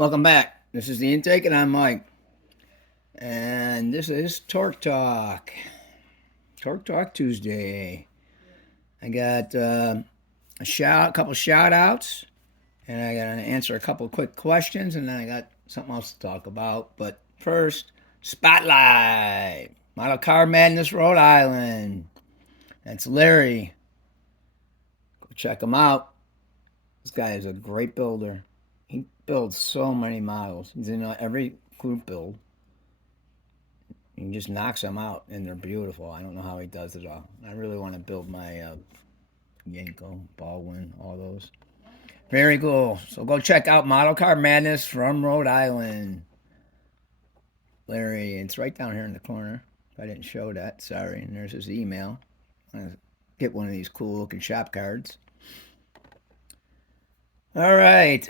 Welcome back. This is the intake, and I'm Mike. And this is Torque Talk. Torque Talk Tuesday. I got a couple shout outs, and I got to answer a couple quick questions, and then I got something else to talk about. But first, Spotlight. Model Car Madness, Rhode Island. That's Larry. Go check him out. This guy is a great builder. He builds so many models. He's in every group build. He just knocks them out, and they're beautiful. I don't know how he does it all. I really want to build my Yanko, Baldwin, all those. Very cool. So go check out Model Car Madness from Rhode Island. Larry, it's right down here in the corner. If I didn't show that, sorry. And there's his email. I'm going to get one of these cool looking shop cards. All right.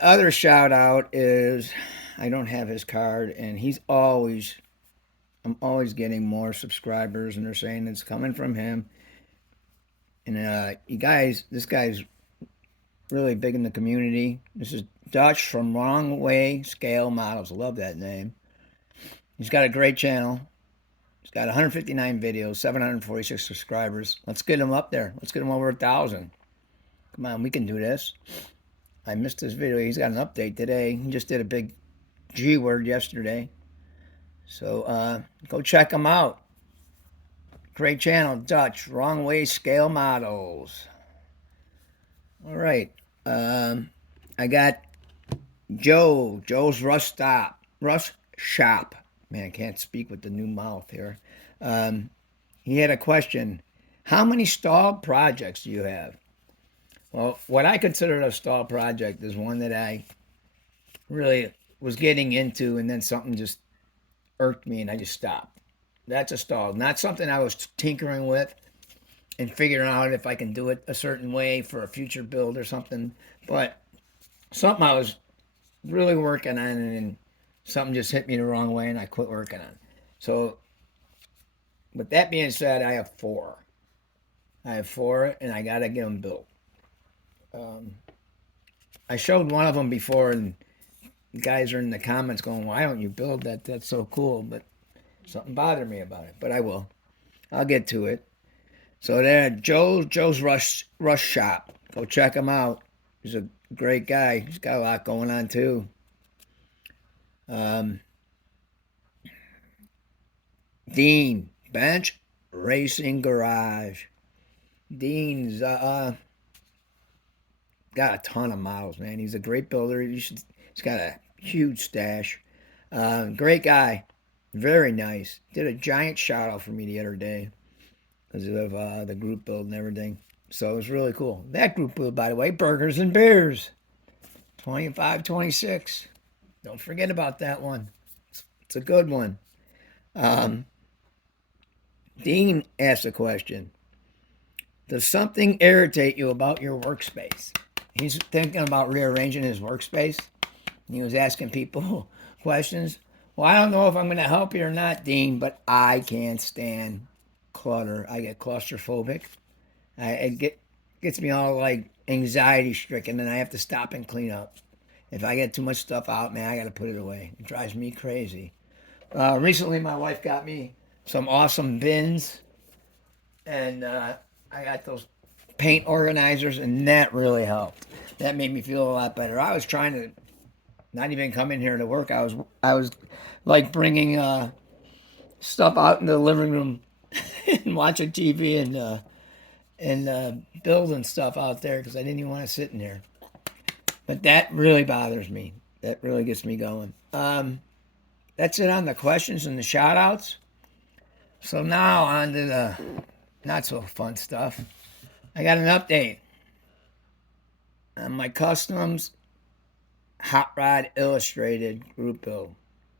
Other shout out is I don't have his card, and I'm always getting more subscribers, and they're saying it's coming from him. And this guy's really big in the community. This is Dutch from Wrong Way Scale Models. I love that name. He's got a great channel. He's got 159 videos, 746 subscribers. Let's get him up there. Let's get him over 1,000. Come on, we can do this. I missed his video. He's got an update today. He just did a big G word yesterday. So go check him out. Great channel, Dutch, Wrong Way Scale Models. All right. I got Joe's Rush Shop. Man, I can't speak with the new mouth here. He had a question. How many stalled projects do you have? Well, what I consider a stall project is one that I really was getting into, and then something just irked me, and I just stopped. That's a stall. Not something I was tinkering with and figuring out if I can do it a certain way for a future build or something, but something I was really working on, and then something just hit me the wrong way, and I quit working on it. So, with that being said, I have four. And I got to get them built. I showed one of them before, and guys are in the comments going, "Why don't you build that? That's so cool." But something bothered me about it. But I will. I'll get to it. So there, Joe's Rush Shop. Go check him out. He's a great guy. He's got a lot going on too. Um, Dean Bench Racing Garage. Dean's got a ton of models, man. He's a great builder. He's got a huge stash. Great guy. Very nice. Did a giant shout out for me the other day because of the group build and everything. So it was really cool. That group build, by the way, Burgers and Beers. 25-26. Don't forget about that one. It's a good one. Um, Dean asked a question. Does something irritate you about your workspace? He's thinking about rearranging his workspace. He was asking people questions. Well, I don't know if I'm going to help you or not, Dean, but I can't stand clutter. I get claustrophobic. It gets me all like anxiety stricken, and I have to stop and clean up. If I get too much stuff out, man, I got to put it away. It drives me crazy. Recently, my wife got me some awesome bins, and I got those paint organizers, and that really helped. That made me feel a lot better. I was trying to not even come in here to work. I was like bringing stuff out in the living room and watching TV and building stuff out there because I didn't even want to sit in there. But that really bothers me. That really gets me going. That's it on the questions and the shout outs. So now on to the not so fun stuff. I got an update on my Customs Hot Rod Illustrated group build.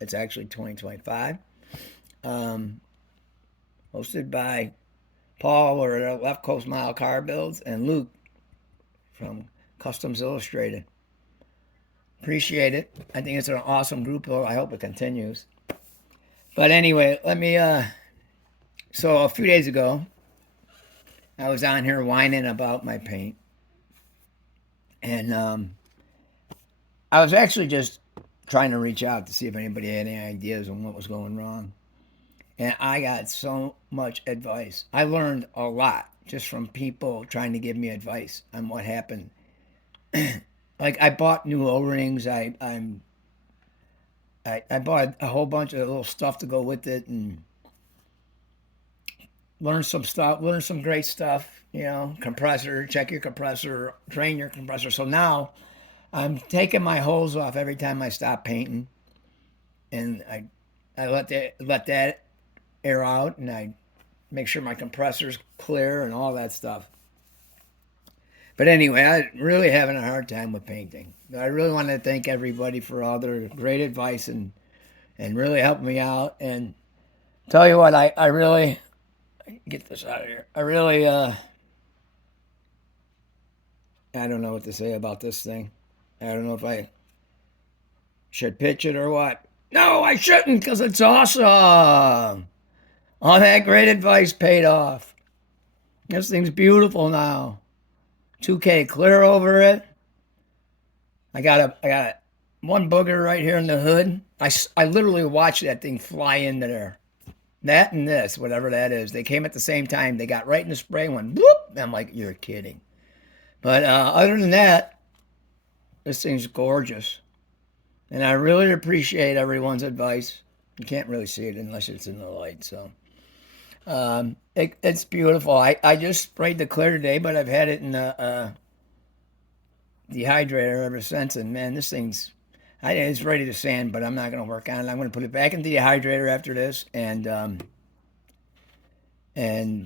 It's actually 2025. Hosted by Paul or Left Coast Mile Car Builds and Luke from Customs Illustrated. Appreciate it. I think it's an awesome group build. I hope it continues. But anyway, so a few days ago, I was on here whining about my paint. And I was actually just trying to reach out to see if anybody had any ideas on what was going wrong. And I got so much advice. I learned a lot just from people trying to give me advice on what happened. Like I bought new O-rings. I bought a whole bunch of little stuff to go with it and learn some stuff, learn some great stuff, compressor, check your compressor, drain your compressor. So now I'm taking my hose off every time I stop painting, and I let that air out, and I make sure my compressor's clear and all that stuff. But anyway, I'm really having a hard time with painting. I really want to thank everybody for all their great advice and really helping me out. And tell you what, I really get this out of here. I really I don't know what to say about this thing. I don't know if I should pitch it or what. No, I shouldn't because it's awesome. All that great advice paid off. This thing's beautiful now. 2K clear over it. I got one booger right here in the hood. I literally watched that thing fly into there. That and this, whatever that is, they came at the same time. They got right in the spray and went whoop. I'm like, you're kidding. But other than that, this thing's gorgeous. And I really appreciate everyone's advice. You can't really see it unless it's in the light. So it's beautiful. I just sprayed the clear today, but I've had it in the dehydrator ever since. And man, this thing's, it's ready to sand, but I'm not going to work on it. I'm going to put it back in the dehydrator after this. And then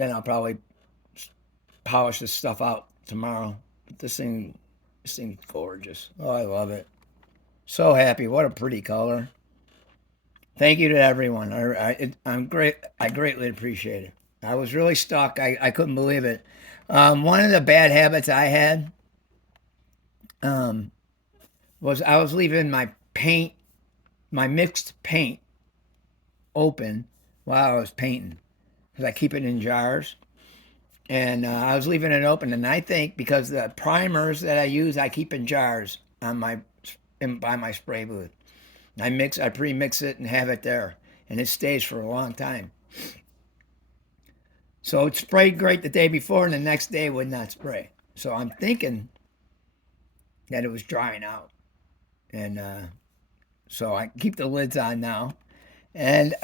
I'll probably polish this stuff out tomorrow. But this thing's gorgeous. Oh, I love it. So happy. What a pretty color. Thank you to everyone. I'm great. I greatly appreciate it. I was really stuck. I couldn't believe it. One of the bad habits I had was I was leaving my mixed paint open while I was painting because I keep it in jars. And I was leaving it open, and I think because the primers that I use, I keep in jars by my spray booth. I pre-mix it and have it there, and it stays for a long time. So it sprayed great the day before, and the next day it would not spray. So I'm thinking that it was drying out, and so I keep the lids on now, and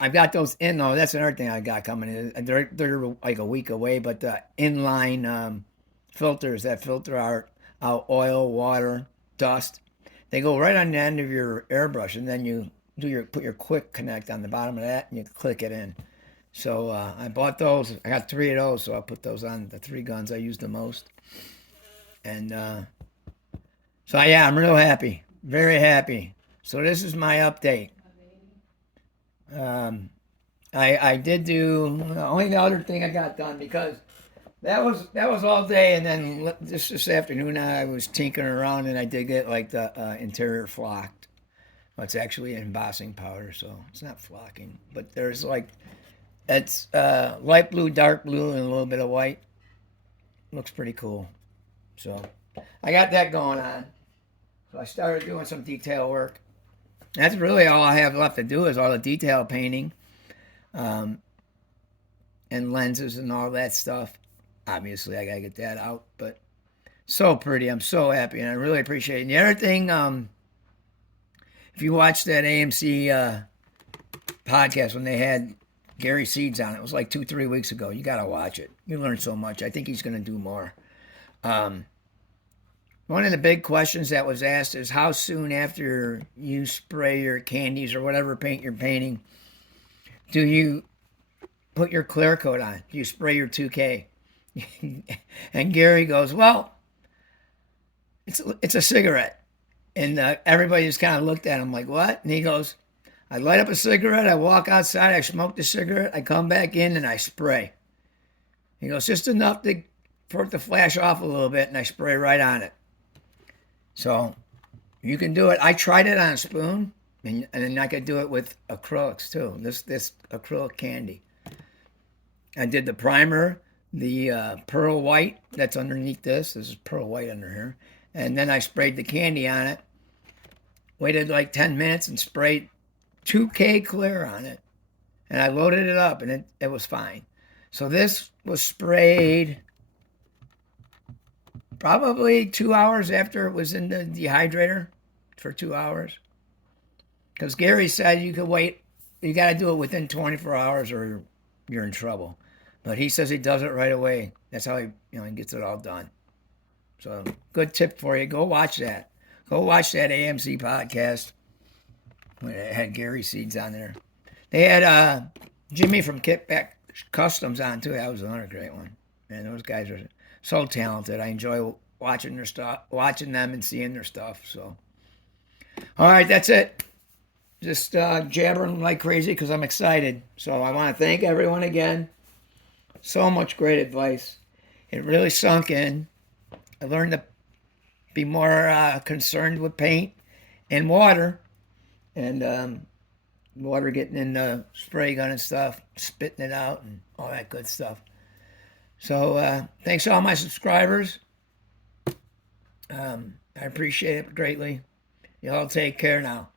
I've got those in though. That's another thing I got coming in. They're like a week away, but the inline filters that filter out oil, water, dust, they go right on the end of your airbrush, and then you put your quick connect on the bottom of that, and you click it in. So I bought those. I got 3 of those, so I'll put those on the 3 guns I use the most. And so yeah, I'm real happy, very happy. So this is my update. Um, I did do only the other thing I got done because that was all day, and then this afternoon I was tinkering around and I did get like the interior flocked. Well, it's actually embossing powder, so it's not flocking, but there's like it's light blue, dark blue, and a little bit of white. Looks pretty cool. So I got that going on. So I started doing some detail work. That's really all I have left to do is all the detail painting, um, and lenses and all that stuff. Obviously, I gotta get that out, but so pretty. I'm so happy, and I really appreciate it. And the other thing, if you watch that AMC podcast when they had Gary Seeds on, it was like 2-3 weeks ago. You gotta watch it. You learn so much. I think he's gonna do more. Um, One of the big questions that was asked is how soon after you spray your candies or whatever paint you're painting do you put your clear coat on? Do you spray your 2K? And Gary goes, well, it's a cigarette. And everybody just kind of looked at him like, what? And he goes, I light up a cigarette, I walk outside, I smoke the cigarette, I come back in and I spray. He goes, just enough for it to flash off a little bit and I spray right on it. So you can do it. I tried it on a spoon, and then I could do it with acrylics too. This acrylic candy. I did the primer, the pearl white that's underneath this. This is pearl white under here. And then I sprayed the candy on it. Waited like 10 minutes and sprayed 2K clear on it. And I loaded it up, and it was fine. So this was sprayed probably 2 hours after it was in the dehydrator for 2 hours. Because Gary said you could wait, you got to do it within 24 hours or you're in trouble. But he says he does it right away. That's how he gets it all done. So good tip for you. Go watch that. Go watch that AMC podcast when it had Gary Seeds on there. They had Jimmy from Kitback Customs on too. That was another great one. Man, those guys are so talented. I enjoy watching their stuff, watching them and seeing their stuff. So, all right, that's it. Just jabbering like crazy because I'm excited. So I want to thank everyone again. So much great advice. It really sunk in. I learned to be more concerned with paint and water, and water getting in the spray gun and stuff, spitting it out and all that good stuff. So thanks to all my subscribers. I appreciate it greatly. Y'all take care now.